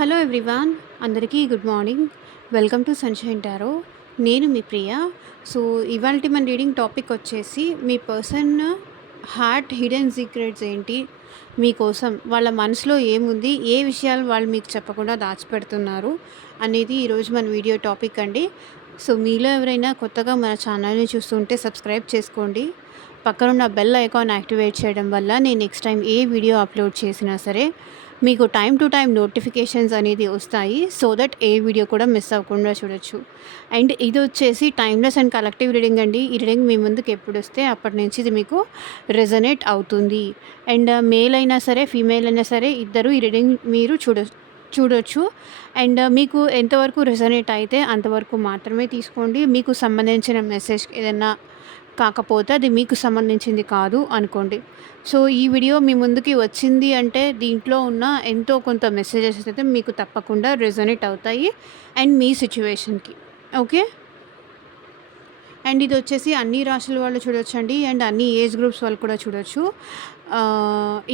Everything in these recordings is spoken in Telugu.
హలో ఎవ్రీవాన్, అందరికీ good morning. Welcome to sunshine tarot. నేను మీ ప్రియ. సో, ఇవాల్టి మన రీడింగ్ టాపిక్ వచ్చేసి మీ పర్సన్ హార్ట్ హిడెన్ సీక్రెట్స్ ఏంటి? మీకోసం వాళ్ళ మనసులో ఏముంది? ఏ విషయాలు వాళ్ళు మీకు చెప్పకుండా దాచిపెడుతున్నారు? అనేది ఈరోజు మన వీడియో టాపిక్ అండి. సో, మీలో ఎవరైనా కొత్తగా మన ఛానల్‌ని చూస్తుంటే సబ్స్క్రైబ్ చేసుకోండి. పక్కనున్న బెల్ ఐకాన్ యాక్టివేట్ చేయడం వల్ల నేను నెక్స్ట్ టైం ఏ వీడియో అప్లోడ్ చేసినా సరే మీకు టైం టు టైం నోటిఫికేషన్స్ అనేది వస్తాయి. సో దట్ ఏ వీడియో కూడా మిస్ అవ్వకుండా చూడొచ్చు. అండ్ ఇది వచ్చేసి టైమ్‌లెస్ అండ్ కలెక్టివ్ రీడింగ్ అండి. ఈ రీడింగ్ మీ ముందుకు ఎప్పుడొస్తే అప్పటి నుంచి ఇది మీకు రెజొనేట్ అవుతుంది. అండ్ మేల్ అయినా సరే, ఫీమేల్ అయినా సరే ఇద్దరు ఈ రీడింగ్ మీరు చూడొచ్చు. అండ్ మీకు ఎంతవరకు రెజొనేట్ అయితే అంతవరకు మాత్రమే తీసుకోండి. మీకు సంబంధించిన మెసేజ్ ఏదన్నా కాకపోతే అది మీకు సంబంధించింది కాదు అనుకోండి. సో, ఈ వీడియో మీ ముందుకి వచ్చింది అంటే దీంట్లో ఉన్న ఎంతో కొంత మెసేజెస్ అయితే మీకు తప్పకుండా రెజొనేట్ అవుతాయి అండ్ మీ సిట్యుయేషన్‌కి. ఓకే. అండ్ ఇది వచ్చేసి అన్ని రాశుల వాళ్ళు చూడొచ్చండి. అండ్ అన్ని ఏజ్ గ్రూప్స్ వాళ్ళు కూడా చూడొచ్చు.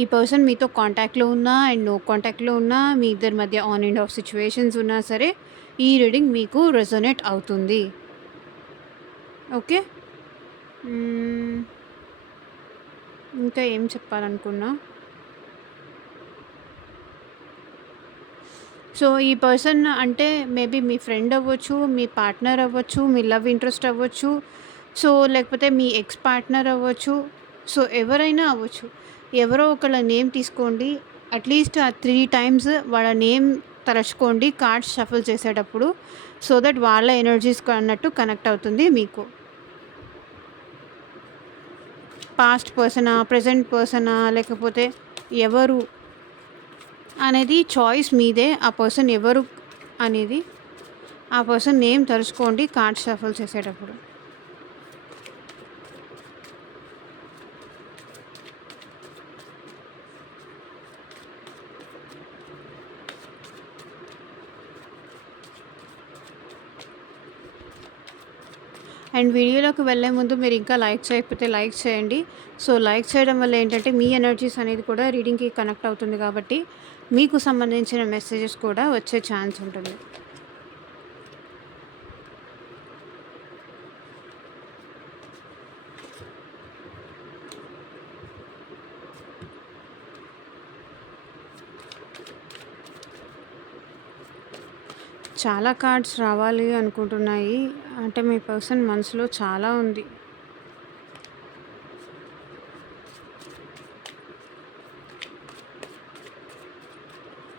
ఈ పర్సన్ మీతో కాంటాక్ట్‌లో ఉన్నా అండ్ నో కాంటాక్ట్‌లో ఉన్నా, మీ ఇద్దరి మధ్య ఆన్ అండ్ ఆఫ్ సిట్యుయేషన్స్ ఉన్నా సరే ఈ రీడింగ్ మీకు రెజొనేట్ అవుతుంది. ఓకే. హ్మ్. ఇంకా ఏం చెప్పాలనుకున్నా? సో, ఈ పర్సన్ అంటే మేబీ మీ ఫ్రెండ్ అవ్వచ్చు, మీ పార్ట్నర్ అవ్వచ్చు, మీ లవ్ ఇంట్రెస్ట్ అవ్వచ్చు. సో, లేకపోతే మీ ఎక్స్ పార్ట్నర్ అవ్వచ్చు. సో, ఎవరైనా అవ్వచ్చు. ఎవరో ఒకళ్ళ నేమ్ తీసుకోండి. అట్‌లీస్ట్ ఆ 3 టైమ్స్ వాళ్ళ నేమ్ తలుచుకోండి కార్డ్స్ షఫుల్ చేసేటప్పుడు. సో దట్ వాళ్ళ ఎనర్జీస్ అన్నట్టు కనెక్ట్ అవుతుంది మీకు. పాస్ట్ పర్సనా? ప్రెజెంట్ పర్సనా? లేకపోతే ఎవరు? అనేది చాయిస్ మీదే. ఆ పర్సన్ ఎవరు అనేది ఆ పర్సన్ నేమ్ తలుచుకోండి కార్డ్ షఫుల్ చేసేటప్పుడు. అండ్ వీడియోలోకి వెళ్ళే ముందు మీరు ఇంకా లైక్ చేయకపోతే లైక్ చేయండి. సో, లైక్ చేయడం వల్ల ఏంటంటే మీ ఎనర్జీస్ అనేది కూడా రీడింగ్‌కి కనెక్ట్ అవుతుంది కాబట్టి మీకు సంబంధించిన మెసేజెస్ కూడా వచ్చే ఛాన్స్ ఉంటుంది. చాలా కార్డ్స్ రావాలి అనుకుంటున్నాయి. అంటే మీ పర్సన్ మనసులో చాలా ఉంది.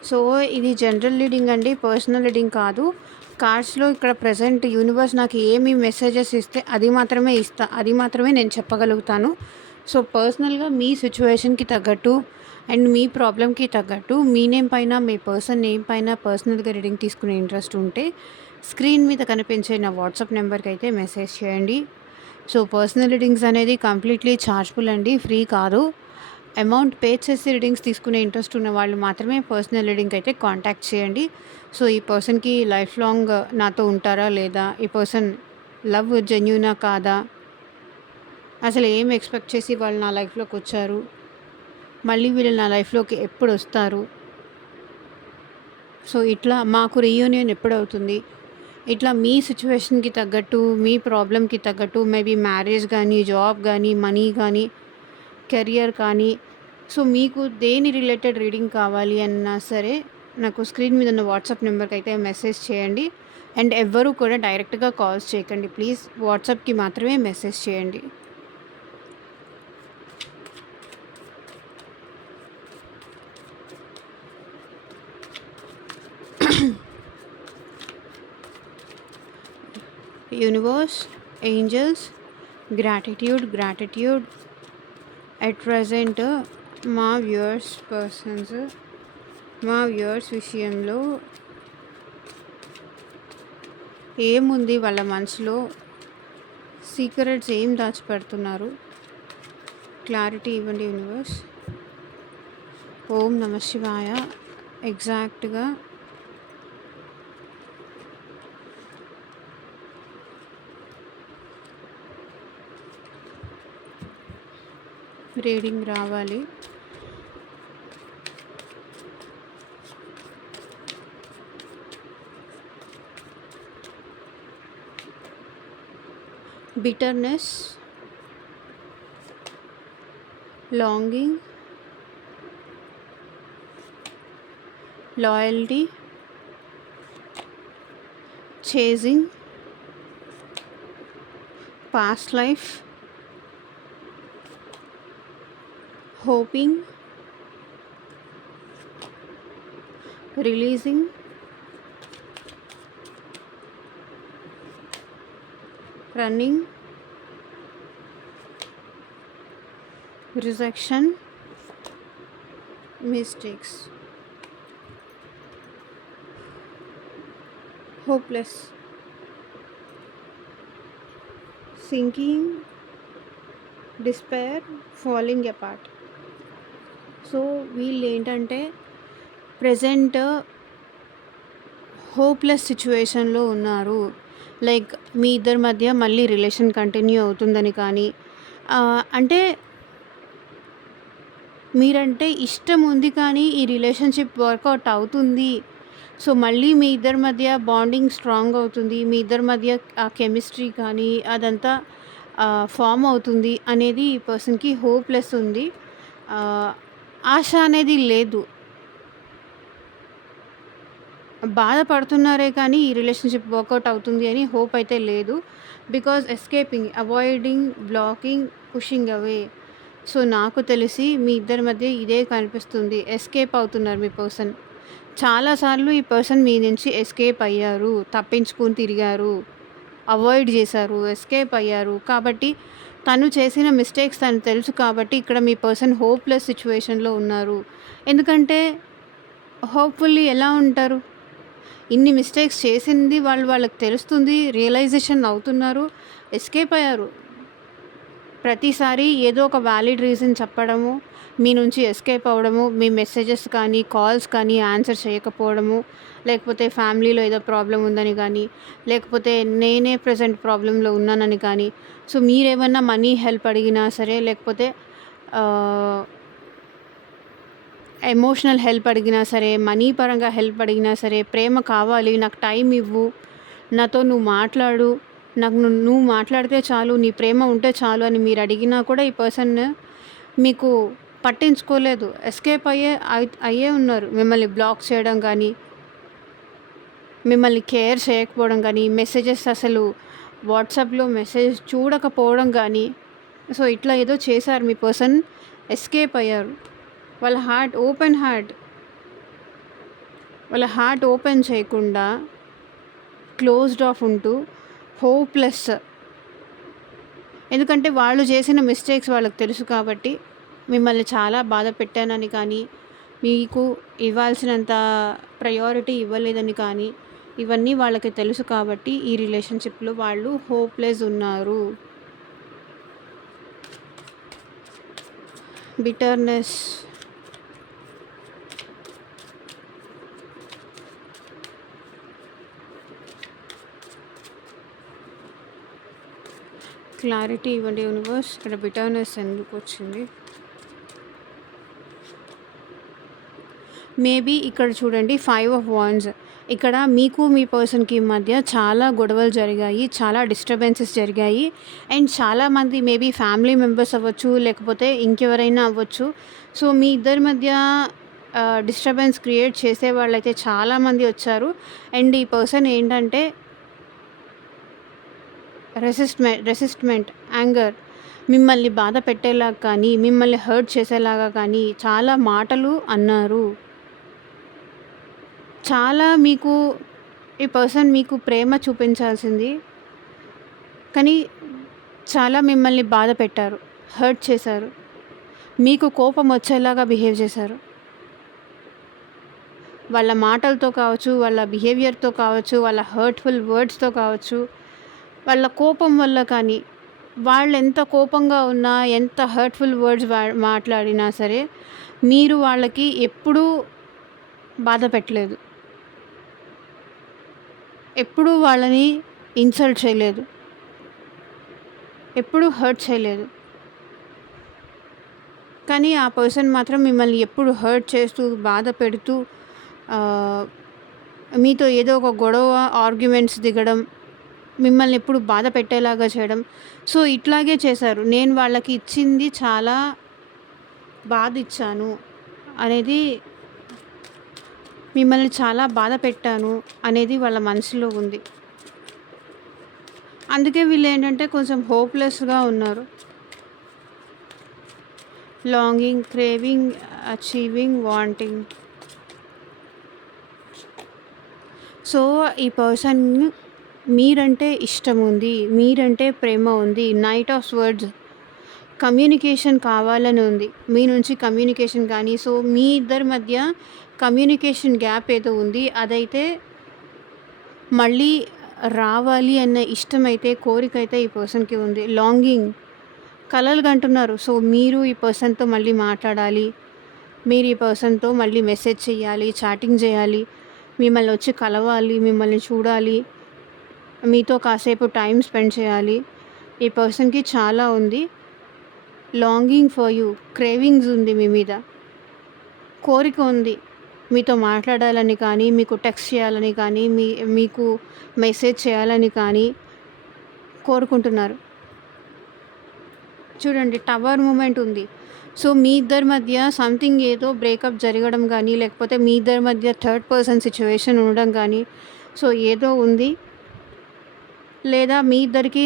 సో, ఇది జనరల్ రీడింగ్ అండి. పర్సనల్ రీడింగ్ కాదు. కార్డ్స్‌లో ఇక్కడ ప్రెజెంట్ యూనివర్స్ నాకు ఏమి మెసేజెస్ ఇస్తే అది మాత్రమే నేను చెప్పగలుగుతాను. సో, పర్సనల్‌గా మీ సిట్యుయేషన్‌కి తగ్గట్టు అండ్ మీ ప్రాబ్లమ్‌కి తగ్గట్టు మీ నేమ్ పైన, మీ పర్సన్ నేమ్ పైన పర్సనల్‌గా రీడింగ్ తీసుకునే ఇంట్రెస్ట్ ఉంటే స్క్రీన్ మీద కనిపించే నా వాట్సాప్ నెంబర్‌కి అయితే మెసేజ్ చేయండి. సో, పర్సనల్ రీడింగ్స్ అనేది కంప్లీట్‌లీ చార్జబుల్ అండి. ఫ్రీ కాదు. అమౌంట్ పే చేసి రీడింగ్స్ తీసుకునే ఇంట్రెస్ట్ ఉన్న వాళ్ళు మాత్రమే పర్సనల్ రీడింగ్ అయితే కాంటాక్ట్ చేయండి. సో, ఈ పర్సన్‌కి లైఫ్ లాంగ్ నాతో ఉంటారా? లేదా? ఈ పర్సన్ లవ్ జెన్యూనా? కాదా? అసలు ఏం ఎక్స్‌పెక్ట్ చేసి వాళ్ళు నా లైఫ్‌లోకొచ్చారు? మళ్ళీ వీళ్ళు నా లైఫ్‌లోకి ఎప్పుడొస్తారు? సో, ఇట్లా మాకు రీయూనియన్ ఎప్పుడవుతుంది? ఇట్లా మీ సిట్యుయేషన్‌కి తగ్గట్టు, మీ ప్రాబ్లమ్‌కి తగ్గట్టు మేబీ మ్యారేజ్ గానీ, జాబ్ గానీ, మనీ గానీ, కెరియర్ కానీ, సో మీకు దేని రిలేటెడ్ రీడింగ్ కావాలి అన్నా సరే నాకు స్క్రీన్ మీద ఉన్న వాట్సాప్ నెంబర్కి అయితే మెసేజ్ చేయండి. అండ్ ఎవ్వరూ కూడా డైరెక్ట్గా కాల్స్ చేయకండి ప్లీజ్. వాట్సాప్కి మాత్రమే మెసేజ్ చేయండి. Universe, angels, gratitude at present మా వ్యూవర్స్ విషయంలో ఏముంది? వాళ్ళ మనసులో సీక్రెట్స్ ఏం దాచిపెడుతున్నారు? క్లారిటీ ఇవ్వండి యూనివర్స్. ఓం నమ శివాయ. ఎగ్జాక్ట్గా రీడింగ్ రావాలి. bitterness, longing, loyalty, chasing, past life, hoping, releasing, running, rejection, mistakes, hopeless, sinking, despair, falling apart. So వీళ్ళు ఏంటంటే ప్రజెంట్ హోప్లెస్ సిచ్యువేషన్లో ఉన్నారు. లైక్ మీ ఇద్దరి మధ్య మళ్ళీ రిలేషన్ కంటిన్యూ అవుతుందని కానీ అంటే మీరంటే ఇష్టం ఉంది కానీ ఈ రిలేషన్షిప్ వర్కౌట్ అవుతుంది. సో మళ్ళీ మీ ఇద్దరి మధ్య బాండింగ్ స్ట్రాంగ్ అవుతుంది. మీ ఇద్దరి మధ్య ఆ కెమిస్ట్రీ కానీ అదంతా ఫామ్ అవుతుంది అనేది ఈ పర్సన్‌కి హోప్‌లెస్ ఉంది. ఆశ అనేది లేదు. బాధపడుతున్నారే కానీ ఈ రిలేషన్‌షిప్ వర్కౌట్ అవుతుంది అని హోప్ అయితే లేదు. Because escaping, avoiding, blocking, pushing away. So నాకు తెలిసి మీ ఇద్దరి మధ్య ఇదే కనిపిస్తుంది. ఎస్కేప్ అవుతున్నారు మీ పర్సన్. చాలా సార్లు ఈ పర్సన్ మీ నుంచి ఎస్కేప్ అయ్యారు. తప్పించుకొని తిరిగారు. అవాయిడ్ చేశారు. ఎస్కేప్ అయ్యారు. కాబట్టి తను చేసిన మిస్టేక్స్ తనకు తెలుసు కాబట్టి ఇక్కడ మీ పర్సన్ హోప్‌లెస్ సిచ్యువేషన్‌లో ఉన్నారు. ఎందుకంటే హోప్‌ఫుల్లీ ఎలా ఉంటారు? ఇన్ని మిస్టేక్స్ చేసింది వాళ్ళకి తెలుస్తుంది. రియలైజేషన్ అవుతున్నారు. ఎస్కేప్ అయ్యారు. ప్రతిసారి ఏదో ఒక వ్యాలిడ్ రీజన్ చెప్పడము, మీ నుంచి ఎస్కేప్ అవ్వడము, మీ మెసేజెస్ కానీ, కాల్స్ కానీ ఆన్సర్ చేయకపోవడము, లేకపోతే ఫ్యామిలీలో ఏదో ప్రాబ్లమ్ ఉందని కానీ, లేకపోతే నేనే ప్రెజెంట్ ప్రాబ్లంలో ఉన్నానని కానీ, సో మీరేమన్నా మనీ హెల్ప్ అడిగినా సరే, లేకపోతే ఎమోషనల్ హెల్ప్ అడిగినా సరే, మనీ పరంగా హెల్ప్ అడిగినా సరే, ప్రేమ కావాలి, నాకు టైం ఇవ్వు, నాతో నువ్వు మాట్లాడు, నాకు నువ్వు మాట్లాడితే చాలు, నీ ప్రేమ ఉంటే చాలు అని మీరు అడిగినా కూడా ఈ పర్సన్ మీకు పట్టించుకోలేదు. ఎస్కేప్ అయ్యే ఉన్నారు. మిమ్మల్ని బ్లాక్ చేయడం కానీ, మిమ్మల్ని కేర్ చేయకపోవడం కానీ, మెసేజెస్ అసలు వాట్సాప్‌లో మెసేజ్ చూడకపోవడం కానీ, సో ఇట్లా ఏదో చేశారు మీ పర్సన్. ఎస్కేప్ అయ్యారు. వాళ్ళ హార్ట్ ఓపెన్ చేయకుండా క్లోజ్డ్ ఆఫ్ ఉంటూ హోప్‌లెస్. ఎందుకంటే వాళ్ళు చేసిన మిస్టేక్స్ వాళ్ళకి తెలుసు కాబట్టి, మిమ్మల్ని చాలా బాధ పెట్టానని కానీ, మీకు ఇవ్వాల్సినంత ప్రయారిటీ ఇవ్వలేదని కానీ, ఇవన్నీ వాళ్ళకి తెలుసు కాబట్టి ఈ రిలేషన్‌షిప్‌లో వాళ్ళు హోప్‌లెస్ ఉన్నారు. బిటర్‌నెస్, క్లారిటీ ఇవ్వండి యూనివర్స్. ఇక్కడ బిటర్‌నెస్ ఎందుకు వచ్చింది? మేబీ ఇక్కడ చూడండి 5 ఆఫ్ వాండ్స్. ఇక్కడ మీకు మీ పర్సన్‌కి మధ్య చాలా గొడవలు జరిగాయి. చాలా డిస్టర్బెన్సెస్ జరిగాయి. అండ్ చాలామంది మేబీ ఫ్యామిలీ మెంబర్స్ అవ్వచ్చు, లేకపోతే ఇంకెవరైనా అవ్వచ్చు. సో మీ ఇద్దరి మధ్య డిస్టర్బెన్స్ క్రియేట్ చేసే వాళ్ళైతే చాలామంది వచ్చారు. అండ్ ఈ పర్సన్ ఏంటంటే రెసిస్ట్మెంట్, యాంగర్, మిమ్మల్ని బాధ పెట్టేలాగా కానీ, మిమ్మల్ని హర్ట్ చేసేలాగా కానీ చాలా మాటలు అన్నారు. చాలా మీకు ఈ పర్సన్ మీకు ప్రేమ చూపించాల్సింది, కానీ చాలా మిమ్మల్ని బాధ పెట్టారు, హర్ట్ చేశారు, మీకు కోపం వచ్చేలాగా బిహేవ్ చేశారు. వాళ్ళ మాటలతో కావచ్చు, వాళ్ళ బిహేవియర్తో కావచ్చు, వాళ్ళ హర్ట్ఫుల్ వర్డ్స్తో కావచ్చు, వాళ్ళ కోపం వల్ల కానీ, వాళ్ళు ఎంత కోపంగా ఉన్నా, ఎంత హర్ట్ఫుల్ వర్డ్స్ మాట్లాడినా సరే మీరు వాళ్ళకి ఎప్పుడూ బాధ పెట్టలేదు. ఎప్పుడూ వాళ్ళని ఇన్సల్ట్ చేయలేదు. ఎప్పుడూ హర్ట్ చేయలేదు. కానీ ఆ పర్సన్ మాత్రం మిమ్మల్ని ఎప్పుడు హర్ట్ చేస్తూ, బాధ పెడుతూ, మీతో ఏదో ఒక గొడవ, ఆర్గ్యుమెంట్స్ దిగడం, మిమ్మల్ని ఎప్పుడు బాధ పెట్టేలాగా చేయడం. సో, ఇట్లాగే చేశారు. నేను వాళ్ళకి ఇచ్చింది చాలా బాధ ఇచ్చాను అనేది, మిమ్మల్ని చాలా బాధ పెట్టాను అనేది వాళ్ళ మనసులో ఉంది. అందుకే వీళ్ళేంటంటే కొంచెం హోప్‌లెస్‌గా ఉన్నారు. Longing, craving, achieving, wanting. So, ఈ పర్సన్ మీరంటే ఇష్టం ఉంది. మీరంటే ప్రేమ ఉంది. నైట్ ఆఫ్ వర్డ్స్ కమ్యూనికేషన్ కావాలని ఉంది. మీ నుంచి కమ్యూనికేషన్ కానీ, సో, మీ ఇద్దరి మధ్య కమ్యూనికేషన్ గ్యాప్ ఏదో ఉంది. అదైతే మళ్ళీ రావాలి అన్న ఇష్టమైతే, కోరికైతే ఈ పర్సన్‌కి ఉంది. లాంగింగ్, కలలు కంటున్నారు. సో, మీరు ఈ పర్సన్‌తో మళ్ళీ మాట్లాడాలి. మీరు ఈ పర్సన్‌తో మళ్ళీ మెసేజ్ చేయాలి, చాటింగ్ చేయాలి, మిమ్మల్ని వచ్చి కలవాలి, మిమ్మల్ని చూడాలి, మీతో కాసేపు టైం స్పెండ్ చేయాలి. ఈ పర్సన్‌కి చాలా ఉంది. లాంగింగ్ ఫర్ యూ, క్రేవింగ్స్ ఉంది మీ మీద. కోరిక ఉంది. మీతో మాట్లాడాలని కానీ, మీకు టెక్స్ట్ చేయాలని కానీ, మీకు మెసేజ్ చేయాలని కానీ కోరుకుంటున్నారు. చూడండి, టవర్ మూమెంట్ ఉంది. సో, మీ ఇద్దరి మధ్య సంథింగ్ ఏదో బ్రేకప్ జరగడం కానీ, లేకపోతే మీ ఇద్దరి మధ్య థర్డ్ పర్సన్ సిచ్యువేషన్ ఉండడం కానీ, సో, ఏదో ఉంది. లేదా మీ ఇద్దరికి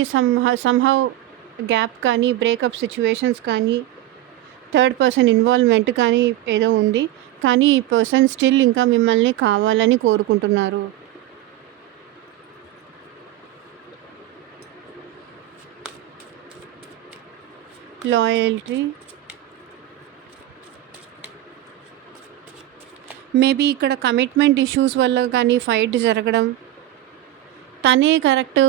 సమ్‌హౌ గ్యాప్ కానీ, బ్రేకప్ సిచ్యువేషన్స్ కానీ, థర్డ్ పర్సన్ ఇన్వాల్వ్‌మెంట్ కానీ ఏదో ఉంది. కానీ ఈ పర్సన్ స్టిల్ ఇంకా మిమ్మల్ని కావాలని కోరుకుంటున్నారు. లాయల్టీ, మేబీ ఇక్కడ కమిట్మెంట్ ఇష్యూస్ వల్ల కానీ ఫైట్ జరగడం, తనే కరెక్ట్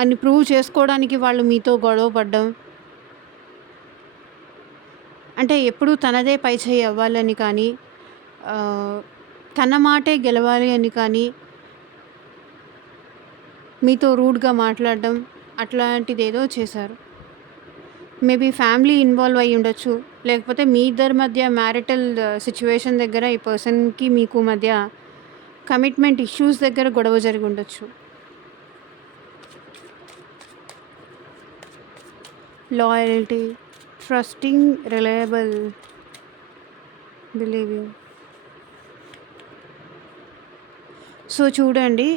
అని ప్రూవ్ చేసుకోవడానికి వాళ్ళు మీతో గొడవ పడ్డం, అంటే ఎప్పుడూ తనదే పైచేయి అవ్వాలని కానీ, తన మాటే గెలవాలి అని కానీ, మీతో రూడ్గా మాట్లాడడం అట్లాంటిదేదో చేశారు. మేబీ ఫ్యామిలీ ఇన్వాల్వ్ అయ్యి ఉండొచ్చు. లేకపోతే మీ ఇద్దరి మధ్య మ్యారిటల్ సిచ్యువేషన్ దగ్గర ఈ పర్సన్‌కి మీకు మధ్య కమిట్మెంట్ ఇష్యూస్ దగ్గర గొడవ జరిగి ఉండొచ్చు. Loyalty, trusting, reliable, believing. So, చూడండి,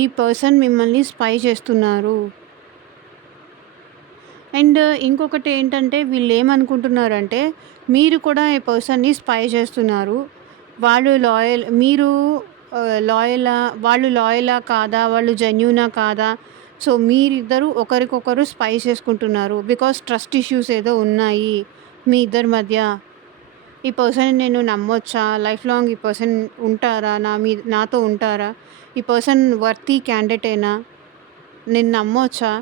ఈ పర్సన్ మిమ్మల్ని స్పై చేస్తున్నారు. అండ్ ఇంకొకటి ఏంటంటే, వీళ్ళు ఏమనుకుంటున్నారంటే, మీరు కూడా ఈ పర్సన్‌ని స్పై చేస్తున్నారు. మీరు లాయలా, వాళ్ళు లాయలా కాదా, వాళ్ళు జెన్యూనా కాదా, సో మీరిద్దరూ ఒకరికొకరు స్పై చేసుకుంటున్నారు. బికాస్ ట్రస్ట్ ఇష్యూస్ ఏదో ఉన్నాయి మీ ఇద్దరి మధ్య. ఈ పర్సన్ నేను నమ్మొచ్చా, లైఫ్ లాంగ్ ఈ పర్సన్ ఉంటారా, నాతో ఉంటారా, ఈ పర్సన్ వర్తీ క్యాండిడేటేనా, నేను నమ్మొచ్చా.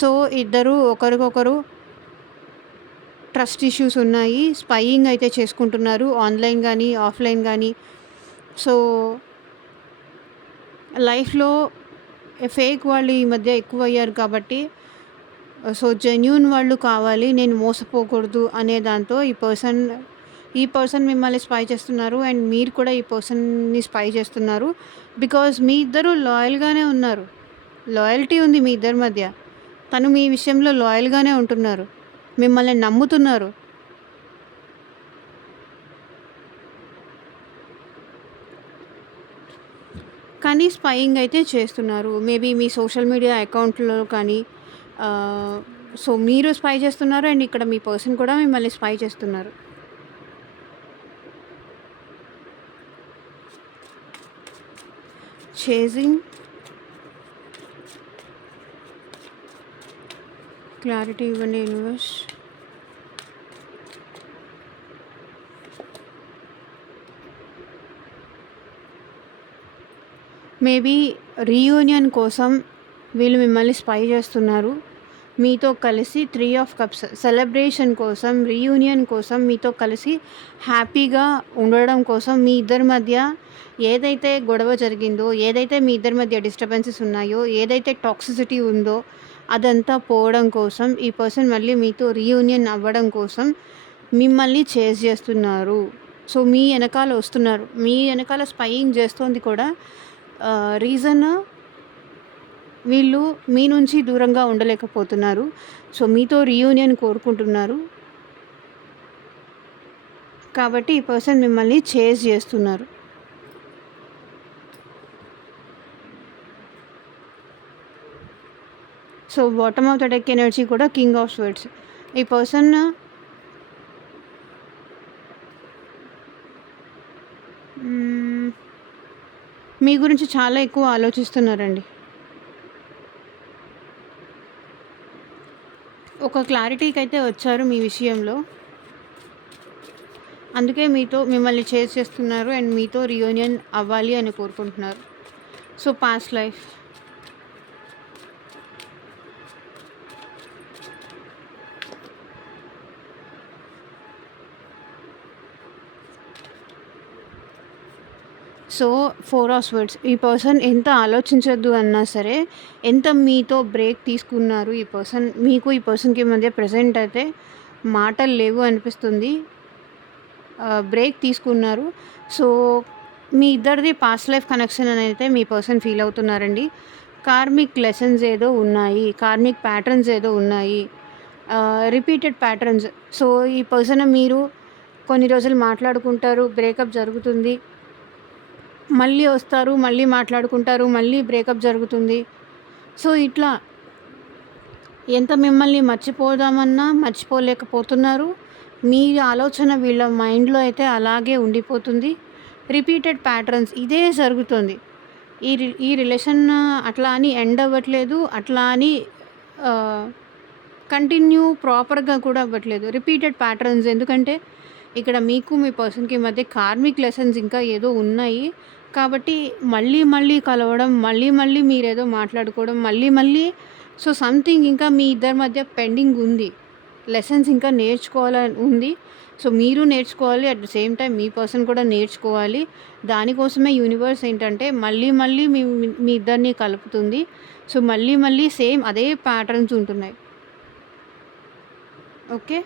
సో ఇద్దరు ఒకరికొకరు ట్రస్ట్ ఇష్యూస్ ఉన్నాయి. స్పైయింగ్ అయితే చేసుకుంటున్నారు, ఆన్లైన్ కానీ ఆఫ్లైన్ కానీ. సో లైఫ్లో ఫేక్ వాళ్ళు ఈ మధ్య ఎక్కువ అయ్యారు కాబట్టి, సో జెన్యూన్ వాళ్ళు కావాలి, నేను మోసపోకూడదు అనే దాంతో ఈ పర్సన్ మిమ్మల్ని స్పై చేస్తున్నారు. అండ్ మీరు కూడా ఈ పర్సన్ని స్పై చేస్తున్నారు. బికాజ్ మీ ఇద్దరు లాయల్గానే ఉన్నారు, లాయల్టీ ఉంది మీ ఇద్దరి మధ్య. తను మీ విషయంలో లాయల్గానే ఉంటున్నారు, మిమ్మల్ని నమ్ముతున్నారు. కానీ స్పైయింగ్ అయితే చేస్తున్నారు. మేబీ మీ సోషల్ మీడియా అకౌంట్లో కానీ. సో మీరు స్పై చేస్తున్నారు, అండ్ ఇక్కడ మీ పర్సన్ కూడా మిమ్మల్ని స్పై చేస్తున్నారు. చేజింగ్, క్లారిటీ ఇవ్వండి యూనివర్స్. మేబీ రీయూనియన్ కోసం వీళ్ళు మిమ్మల్ని స్పై చేస్తున్నారు. మీతో కలిసి 3 ఆఫ్ కప్స్ సెలబ్రేషన్ కోసం, రీయూనియన్ కోసం, మీతో కలిసి హ్యాపీగా ఉండడం కోసం, మీ ఇద్దరి మధ్య ఏదైతే గొడవ జరిగిందో, ఏదైతే మీ ఇద్దరి మధ్య డిస్టర్బెన్సెస్ ఉన్నాయో, ఏదైతే టాక్సిసిటీ ఉందో అదంతా పోవడం కోసం, ఈ పర్సన్ మళ్ళీ మీతో రీయూనియన్ అవ్వడం కోసం మిమ్మల్ని చేజ్ చేస్తున్నారు. సో మీ వెనకాల వస్తున్నారు, మీ వెనకాల స్పైయింగ్ చేస్తోంది కూడా. రీజన్ వీళ్ళు మీ నుంచి దూరంగా ఉండలేకపోతున్నారు. సో మీతో రీయూనియన్ కోరుకుంటున్నారు. కాబట్టి ఈ పర్సన్ మిమ్మల్ని చేజ్ చేస్తున్నారు. So bottom of the deck energy కూడా కింగ్ ఆఫ్ స్వర్డ్స్. ఈ పర్సన్ మీ గురించి చాలా ఎక్కువ ఆలోచిస్తున్నారండి. ఒక క్లారిటీకి అయితే వచ్చారు మీ విషయంలో. అందుకే మిమ్మల్ని చేజ్ చేస్తున్నారు అండ్ మీతో రియూనియన్ అవ్వాలి అని కోరుకుంటున్నారు. So past life, so 4 of swords. ఈ పర్సన్ ఎంత ఆలోచించొద్దు అన్నా సరే, ఎంత మీతో బ్రేక్ తీసుకున్నారు ఈ పర్సన్, మీకు ఈ పర్సన్కి మధ్య ప్రజెంట్ అయితే మాటలు లేవు అనిపిస్తుంది. బ్రేక్ తీసుకున్నారు. సో మీ ఇద్దరిది పాస్ట్ లైఫ్ కనెక్షన్ అని అయితే మీ పర్సన్ ఫీల్ అవుతున్నారండి. కార్మిక్ లెసన్స్ ఏదో ఉన్నాయి, కార్మిక్ ప్యాటర్న్స్ ఏదో ఉన్నాయి, రిపీటెడ్ ప్యాటర్న్స్. సో ఈ పర్సన్ మీరు కొన్ని రోజులు మాట్లాడుకుంటారు, బ్రేకప్ జరుగుతుంది, మళ్ళీ వస్తారు, మళ్ళీ మాట్లాడుకుంటారు, మళ్ళీ బ్రేకప్ జరుగుతుంది. సో ఇట్లా ఎంత మిమ్మల్ని మర్చిపోదామన్నా మర్చిపోలేకపోతున్నారు. మీ ఆలోచన వీళ్ళ మైండ్లో అయితే అలాగే ఉండిపోతుంది. రిపీటెడ్ ప్యాటర్న్స్ ఇదే జరుగుతుంది. ఈ రిలేషన్ అట్లా అని ఎండ్ అవ్వట్లేదు, అట్లా అని కంటిన్యూ ప్రాపర్గా కూడా అవ్వట్లేదు. Repeated patterns. ఎందుకంటే ఇక్కడ మీకు మీ పర్సన్కి మధ్య కార్మిక్ లెసన్స్ ఇంకా ఏదో ఉన్నాయి. కాబట్టి మళ్ళీ మళ్ళీ కలవడం, మళ్ళీ మళ్ళీ మీరేదో మాట్లాడుకోవడం, మళ్ళీ సో సంథింగ్ ఇంకా మీ ఇద్దరి మధ్య పెండింగ్ ఉంది. లెసన్స్ ఇంకా నేర్చుకోవాలని ఉంది. సో మీరు నేర్చుకోవాలి, at the same time me person కూడా నేర్చుకోవాలి. దానికోసమే యూనివర్స్ ఏంటంటే మళ్ళీ మీ ఇద్దరిని కలుపుతుంది. సో మళ్ళీ సేమ్ అదే ప్యాటర్న్స్ ఉంటున్నాయి. ఓకే.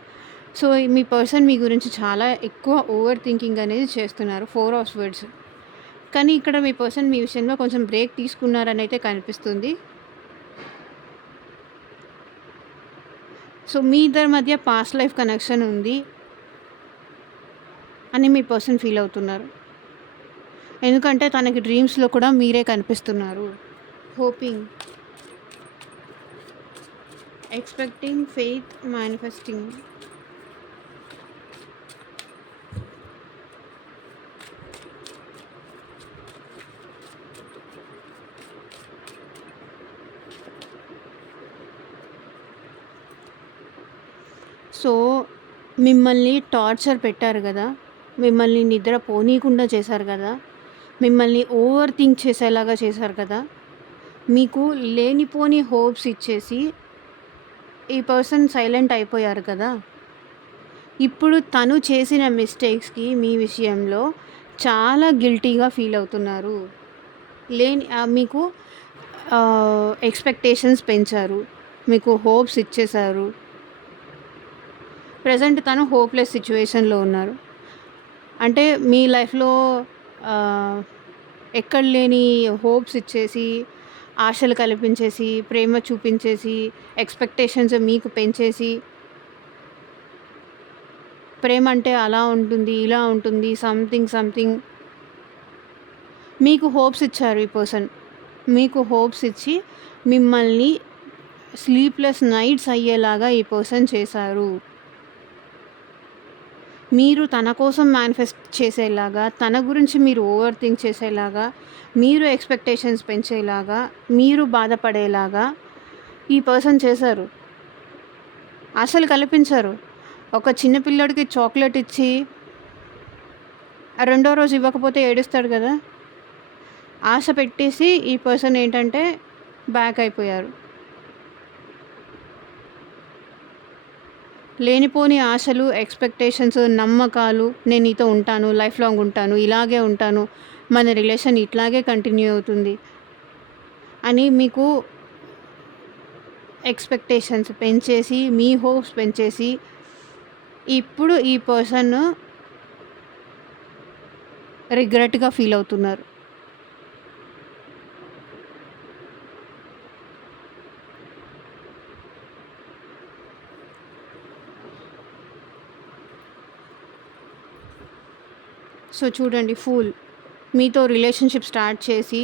సో మీ పర్సన్ మీ గురించి చాలా ఎక్కువ ఓవర్ థింకింగ్ అనేది చేస్తున్నారు. 4 ఆఫ్ స్వర్డ్స్. కానీ ఇక్కడ మీ పర్సన్ మీ విషయంలో కొంచెం బ్రేక్ తీసుకున్నారని అయితే కనిపిస్తుంది. సో మీ ఇద్దరి మధ్య పాస్ట్ లైఫ్ కనెక్షన్ ఉంది అని మీ పర్సన్ ఫీల్ అవుతున్నారు. ఎందుకంటే తనకి డ్రీమ్స్లో కూడా మీరే కనిపిస్తున్నారు. Hoping, expecting, faith, manifesting. So మిమ్మల్ని టార్చర్ పెట్టారు కదా, మిమ్మల్ని నిద్ర పోనీయకుండా చేశారు కదా, మిమ్మల్ని ఓవర్ థింక్ చేసేలాగా చేశారు కదా, మీకు లేనిపోని హోప్స్ ఇచ్చేసి ఈ పర్సన్ సైలెంట్ అయిపోయారు కదా. ఇప్పుడు తను చేసిన మిస్టేక్స్కి మీ విషయంలో చాలా గిల్టీగా ఫీల్ అవుతున్నారు. మీకు ఎక్స్పెక్టేషన్స్ పెంచారు, మీకు హోప్స్ ఇచ్చేశారు. ప్రజెంట్ తను హోప్లెస్ సిచ్యువేషన్లో ఉన్నారు. అంటే మీ లైఫ్లో ఎక్కడ లేని హోప్స్ ఇచ్చేసి, ఆశలు కల్పించేసి, ప్రేమ చూపించేసి, ఎక్స్పెక్టేషన్స్ మీకు పెంచేసి, ప్రేమ అంటే అలా ఉంటుంది, ఇలా ఉంటుంది, సంథింగ్ మీకు హోప్స్ ఇచ్చారు ఈ పర్సన్. మీకు హోప్స్ ఇచ్చి మిమ్మల్ని స్లీప్లెస్ నైట్స్ అయ్యేలాగా ఈ పర్సన్ చేశారు. మీరు తన కోసం మేనిఫెస్ట్ చేసేలాగా, తన గురించి మీరు ఓవర్ థింక్ చేసేలాగా, మీరు ఎక్స్పెక్టేషన్స్ పెంచేలాగా, మీరు బాధపడేలాగా ఈ పర్సన్ చేశారు. అసలు కల్పించారు. ఒక చిన్న పిల్లోడికి చాక్లెట్ ఇచ్చి రెండో రోజు ఇవ్వకపోతే ఏడుస్తాడు కదా, ఆశ పెట్టేసి ఈ పర్సన్ ఏంటంటే బ్యాక్ అయిపోయారు. లేనిపోని ఆశలు, ఎక్స్పెక్టేషన్స్, నమ్మకాలు, నేను నీతో ఉంటాను, లైఫ్ లాంగ్ ఉంటాను, ఇలాగే ఉంటాను, మన రిలేషన్ ఇట్లాగే కంటిన్యూ అవుతుంది అని మీకు ఎక్స్పెక్టేషన్స్ పెంచేసి, మీ హోప్స్ పెంచేసి, ఇప్పుడు ఈ పర్సన్ రిగ్రెట్‌గా ఫీల్ అవుతున్నారు. సో చూడండి ఫూల్. మీతో రిలేషన్‌షిప్ స్టార్ట్ చేసి,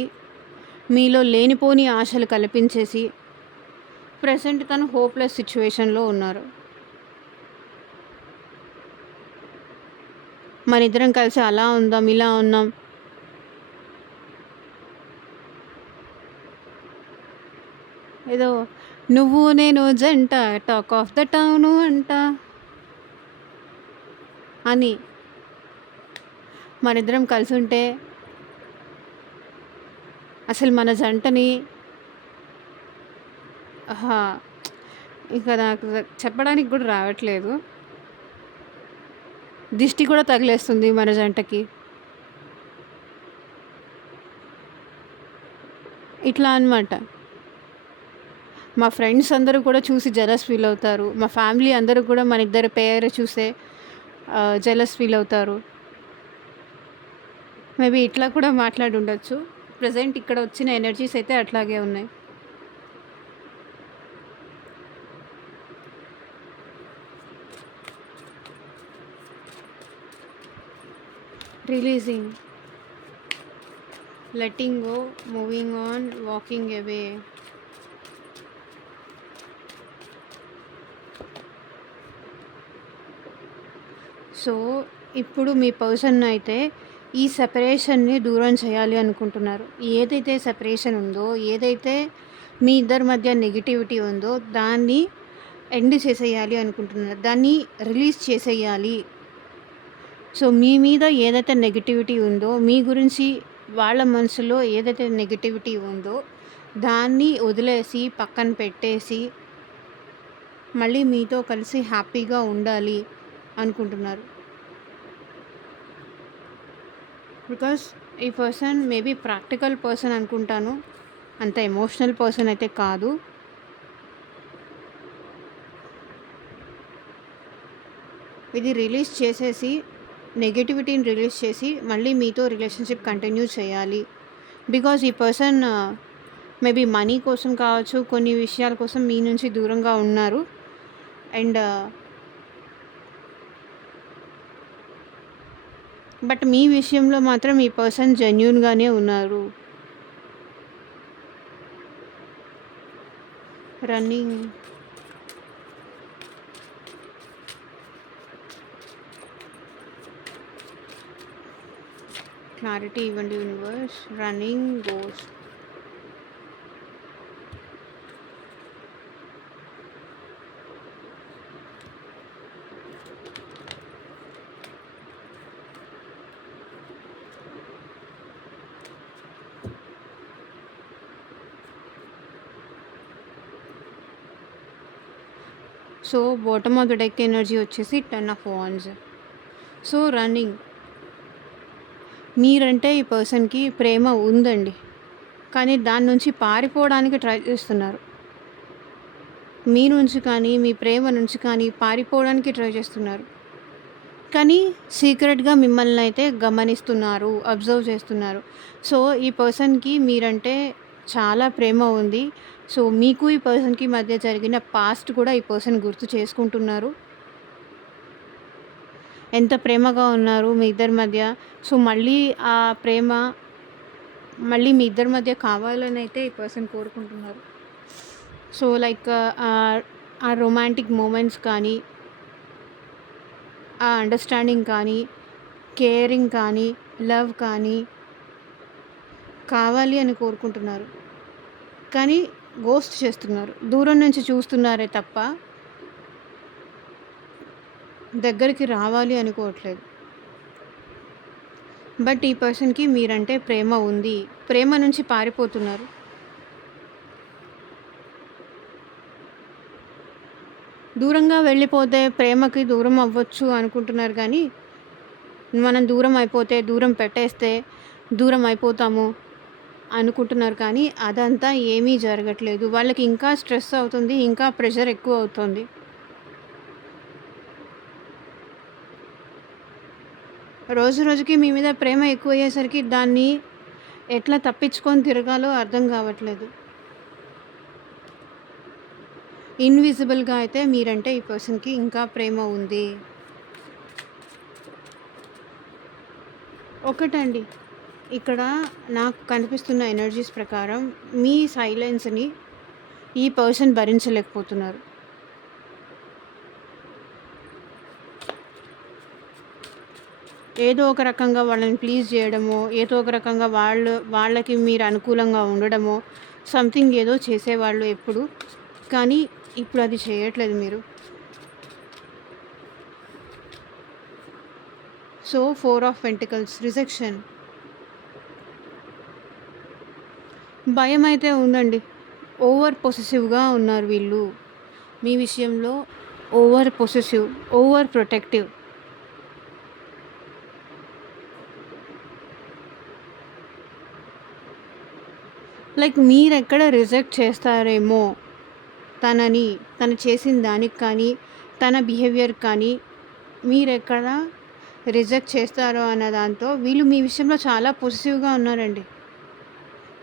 మీలో లేనిపోని ఆశలు కల్పించేసి, ప్రెజెంట్ తను హోప్‌లెస్ సిట్యుయేషన్‌లో ఉన్నారు. మనిద్దరం కలిసి అలా ఉందాం, ఇలా ఉన్నాం. ఏదో నువ్వు నేను జంట టాక్ ఆఫ్ ద టౌను అంట అని మనిద్దరం కలిసుంటే అసలు మన జంటని ఆహా! ఇక నాకు చెప్పడానికి కూడా రావట్లేదు. దిష్టి కూడా తగిలేస్తుంది మన జంటకి. ఇట్లా అనమాట. మా ఫ్రెండ్స్ అందరూ కూడా చూసి జెలస్ ఫీల్ అవుతారు. మా ఫ్యామిలీ అందరూ కూడా మన ఇద్దరి పేర్ చూసే జెలస్ ఫీల్ అవుతారు. మేబీ ఇట్లా కూడా మాట్లాడుండొచ్చు. ప్రెజెంట్ ఇక్కడ వచ్చిన ఎనర్జీస్ అయితే అట్లాగే ఉన్నాయి. Releasing, letting go, moving on, walking away. So ఇప్పుడు మీ పర్సన్ అయితే ఈ సెపరేషన్ని దూరం చేయాలి అనుకుంటున్నారు. ఏదైతే సెపరేషన్ ఉందో, ఏదైతే మీ ఇద్దరి మధ్య నెగటివిటీ ఉందో దాన్ని ఎండ్ చేసేయాలి అనుకుంటున్నారు. దాన్ని రిలీజ్ చేసేయాలి. సో మీ మీద ఏదైతే నెగటివిటీ ఉందో, మీ గురించి వాళ్ళ మనసులో ఏదైతే నెగటివిటీ ఉందో దాన్ని వదిలేసి పక్కన పెట్టేసి మళ్ళీ మీతో కలిసి హ్యాపీగా ఉండాలి అనుకుంటున్నారు. బికాస్ ఈ పర్సన్ మేబీ ప్రాక్టికల్ పర్సన్ అనుకుంటాను. అంత ఎమోషనల్ పర్సన్ అయితే కాదు. ఇది రిలీజ్ చేసేసి, నెగటివిటీని రిలీజ్ చేసి మళ్ళీ మీతో రిలేషన్షిప్ కంటిన్యూ చేయాలి. బికాజ్ ఈ పర్సన్ మేబీ మనీ కోసం కావచ్చు, కొన్ని విషయాల కోసం మీ నుంచి దూరంగా ఉన్నారు. అండ్ బట్ మీ విషయంలో మాత్రం ఈ పర్సన్ జెన్యూన్గానే ఉన్నారు. రన్నింగ్, క్లారిటీ ఇవ్వండి universe. Running, goes. So bottom of the deck energy వచ్చేసి 10 ఆఫ్ వాండ్స్. సో రన్నింగ్, మీరంటే ఈ పర్సన్కి ప్రేమ ఉందండి, కానీ దాని నుంచి పారిపోవడానికి ట్రై చేస్తున్నారు. మీ నుంచి కానీ, మీ ప్రేమ నుంచి కానీ పారిపోవడానికి ట్రై చేస్తున్నారు. కానీ సీక్రెట్గా మిమ్మల్ని అయితే గమనిస్తున్నారు, అబ్జర్వ్ చేస్తున్నారు. సో ఈ పర్సన్కి మీరంటే చాలా ప్రేమ ఉంది. సో మీకు ఈ పర్సన్కి మధ్య జరిగిన పాస్ట్ కూడా ఈ పర్సన్ గుర్తు చేసుకుంటున్నారు. ఎంత ప్రేమగా ఉన్నారు మీ ఇద్దరి మధ్య. సో మళ్ళీ ఆ ప్రేమ మళ్ళీ మీ ఇద్దరి మధ్య కావాలని అయితే ఈ పర్సన్ కోరుకుంటున్నారు. సో లైక్ ఆ రొమాంటిక్ మూమెంట్స్ కానీ, ఆ అండర్స్టాండింగ్ కానీ, కేరింగ్ కానీ, లవ్ కానీ కావాలి అని కోరుకుంటున్నారు. కానీ గోస్ట్ చేస్తున్నారు, దూరం నుంచి చూస్తున్నారే తప్ప దగ్గరికి రావాలి అనుకోవట్లేదు. బట్ ఈ పర్సన్కి మీరంటే ప్రేమ ఉంది, ప్రేమ నుంచి పారిపోతున్నారు. దూరంగా వెళ్ళిపోతే ప్రేమకి దూరం అవ్వచ్చు అనుకుంటున్నారు. కానీ మనం దూరం అయిపోతే, దూరం పెట్టేస్తే దూరం అయిపోతాము అనుకుంటున్నారు. కానీ అదంతా ఏమీ జరగట్లేదు. వాళ్ళకి ఇంకా స్ట్రెస్ అవుతుంది, ఇంకా ప్రెషర్ ఎక్కువ అవుతుంది. రోజు రోజుకి మీ మీద ప్రేమ ఎక్కువయ్యేసరికి దాన్ని ఎట్లా తప్పించుకొని తిరగాలో అర్థం కావట్లేదు. ఇన్విజిబుల్‌గా అయితే మీరంటే ఈ పర్సన్‌కి ఇంకా ప్రేమ ఉంది. ఒకటండి, ఇక్కడ నాకు కనిపిస్తున్న ఎనర్జీస్ ప్రకారం మీ సైలెన్స్‌ని ఈ పర్సన్ భరించలేకపోతున్నారు. ఏదో ఒక రకంగా వాళ్ళని ప్లీజ్ చేయడమో, ఏదో ఒక రకంగా వాళ్ళకి మీరు అనుకూలంగా ఉండడమో, సంథింగ్ ఏదో చేసేవాళ్ళు ఎప్పుడు. కానీ ఇప్పుడు అది చేయట్లేదు మీరు. So 4 of pentacles rejection. భయమైతే ఉందండి. ఓవర్ పొసెసివ్‌గా ఉన్నారు వీళ్ళు. మీ విషయంలో over possessive, over protective. Like మీరెక్కడ రిజెక్ట్ చేస్తారేమో తనని, తను చేసిన దానికి కానీ, తన బిహేవియర్ కానీ మీరెక్కడ రిజెక్ట్ చేస్తారో అన్న దాంతో వీళ్ళు మీ విషయంలో చాలా పొసెసివ్‌గా ఉన్నారండి.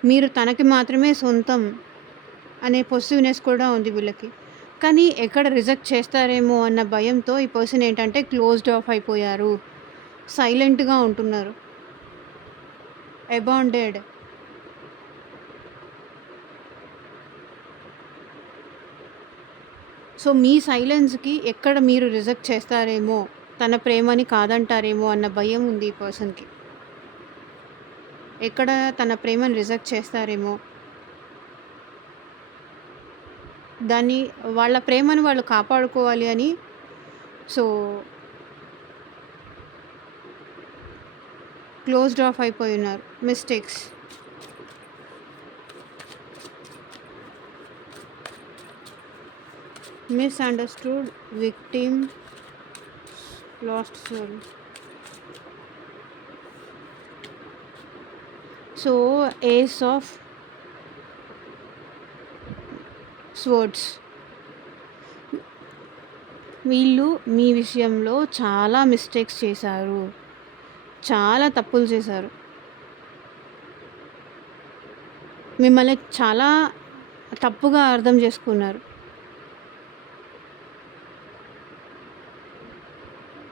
మీరు తనకి మాత్రమే సొంతం అనే పొసెసివ్‌నెస్ కూడా ఉంది వీళ్ళకి. కానీ ఎక్కడ రిజెక్ట్ చేస్తారేమో అన్న భయంతో ఈ పర్సన్ ఏంటంటే క్లోజ్డ్ ఆఫ్ అయిపోయారు. సైలెంట్‌గా ఉంటున్నారు. అబాండెడ్. సో మీ సైలెన్స్‌కి ఎక్కడ మీరు రిజెక్ట్ చేస్తారేమో, తన ప్రేమని కాదంటారేమో అన్న భయం ఉంది ఈ పర్సన్‌కి. ఎక్కడ తన ప్రేమని రిజెక్ట్ చేస్తారేమో, దాన్ని వాళ్ళ ప్రేమను వాళ్ళు కాపాడుకోవాలి అని. సో క్లోజ్డ్ ఆఫ్ అయిపోయి ఉన్నారు. Mistakes. Misunderstood, victim, lost soul. So ace of swords. వీళ్ళు మీ విషయంలో చాలా మిస్టేక్స్ చేశారు. చాలా తప్పులు చేశారు. మిమ్మల్ని చాలా తప్పుగా అర్థం చేసుకున్నారు.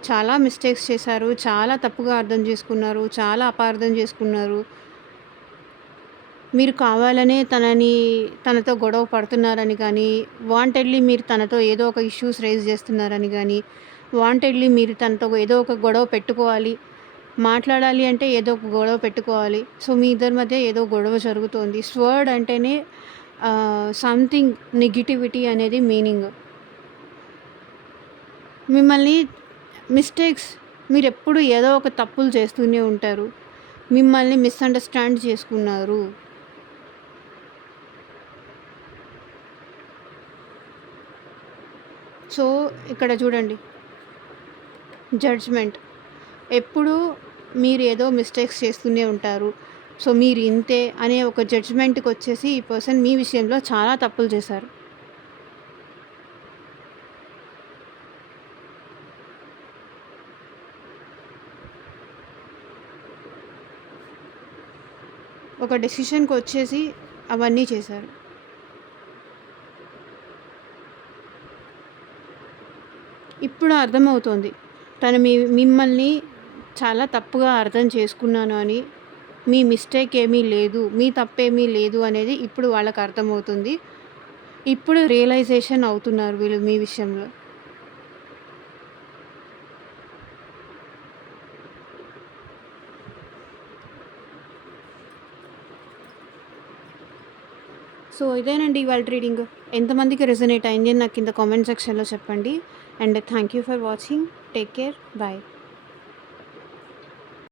చాలా మిస్టేక్స్ చేశారు. చాలా తప్పుగా అర్థం చేసుకున్నారు. చాలా అపార్థం చేసుకున్నారు. మీరు కావాలనే తనతో గొడవ పడుతున్నారని కానీ, వాంటెడ్లీ మీరు తనతో ఏదో ఒక ఇష్యూస్ రైజ్ చేస్తున్నారని కానీ, వాంటెడ్లీ మీరు తనతో ఏదో ఒక గొడవ పెట్టుకోవాలి, మాట్లాడాలి అంటే ఏదో ఒక గొడవ పెట్టుకోవాలి. సో మీ ఇద్దరి మధ్య ఏదో గొడవ జరుగుతోంది. స్వర్డ్ అంటేనే సంథింగ్ నెగిటివిటీ అనేది మీనింగ్. మిమ్మల్ని మిస్టేక్స్, మీరెప్పుడు ఏదో ఒక తప్పులు చేస్తూనే ఉంటారు. మిమ్మల్ని మిస్అండర్స్టాండ్ చేసుకున్నారు. సో ఇక్కడ చూడండి, జడ్జ్మెంట్. ఎప్పుడు మీరు ఏదో మిస్టేక్స్ చేస్తూనే ఉంటారు. సో మీరు ఇంతే అనే ఒక జడ్జ్మెంట్కి వచ్చేసి ఈ పర్సన్ మీ విషయంలో చాలా తప్పులు చేశారు. ఒక డెసిషన్కి వచ్చేసి అవన్నీ చేశారు. ఇప్పుడు అర్థమవుతోంది, తను మిమ్మల్ని చాలా తప్పుగా అర్థం చేసుకున్నాను అని, మీ మిస్టేక్ ఏమీ లేదు, మీ తప్పేమీ లేదు అనేది ఇప్పుడు వాళ్ళకి అర్థమవుతుంది. ఇప్పుడు రియలైజేషన్ అవుతున్నారు వీళ్ళు మీ విషయంలో. సో ఇదేనండి ఇవాళ రీడింగ్. ఎంతమందికి రెజొనేట్ అయింది అని నాకు కింద కామెంట్ సెక్షన్లో చెప్పండి. And thank you for watching. Take care. Bye.